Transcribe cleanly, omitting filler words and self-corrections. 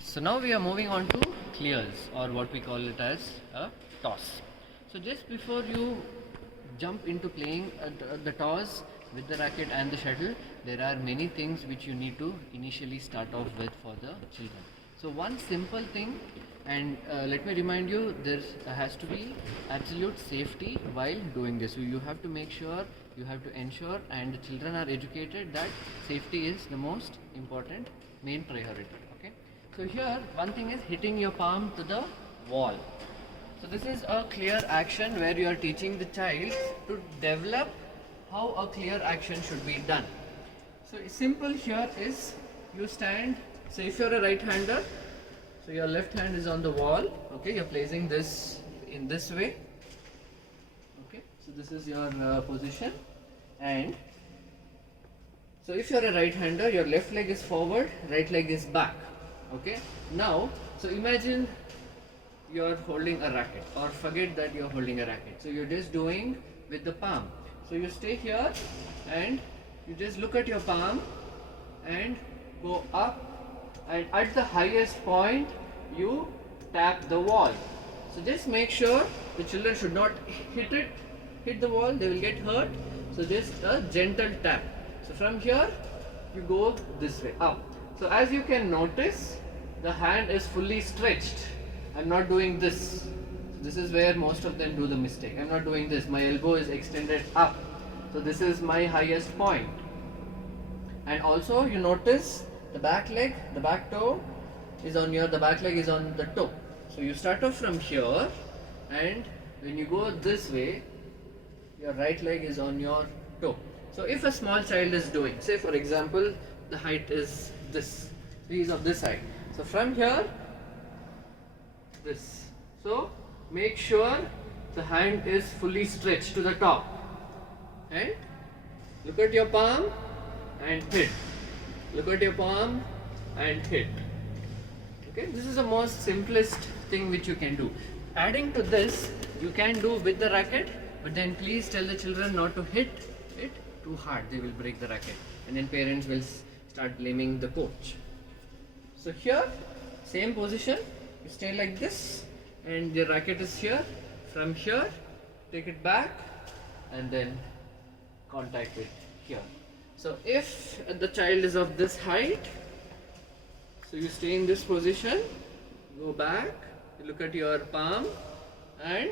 So now we are moving on to clears, or what we call it as a toss. So just before you jump into playing the toss with the racket and the shuttle, there are many things which you need to initially start off with for the children. So one simple thing, and let me remind you, there has to be absolute safety while doing this. So you have to make sure, you have to ensure, and the children are educated that safety is the most important main priority. Okay. So here one thing is hitting your palm to the wall. So this is a clear action where you are teaching the child to develop how a clear action should be done. So simple here is you stand, so if you're a right hander, so your left hand is on the wall, okay, you're placing this in this way, okay, so this is your position, and so if you're a right hander, your left leg is forward, right leg is back, okay. Now, so imagine you're holding a racket, or forget that you're holding a racket, so you're just doing with the palm. So you stay here and you just look at your palm and go up, and at the highest point you tap the wall. So just make sure the children should not hit the wall, they will get hurt. So just a gentle tap. So from here you go this way up. So as you can notice, the hand is fully stretched. I'm not doing this. This is where most of them do the mistake. I'm not doing this. My elbow is extended up. So this is my highest point. And also you notice the back leg, the back toe is on the back leg is on the toe. So you start off from here, and when you go this way, your right leg is on your toe. So if a small child is doing, say for example, the height is this, so he is of this height. So from here, this. So make sure the hand is fully stretched to the top, and look at your palm and hit. Look at your palm and hit. Okay, this is the most simplest thing which you can do. Adding to this, you can do with the racket, but then please tell the children not to hit it too hard. They will break the racket, and then parents will start blaming the coach. So here, same position, you stay like this, and the racket is here. From here, take it back, and then contact it here. So if the child is of this height, so you stay in this position, go back, you look at your palm and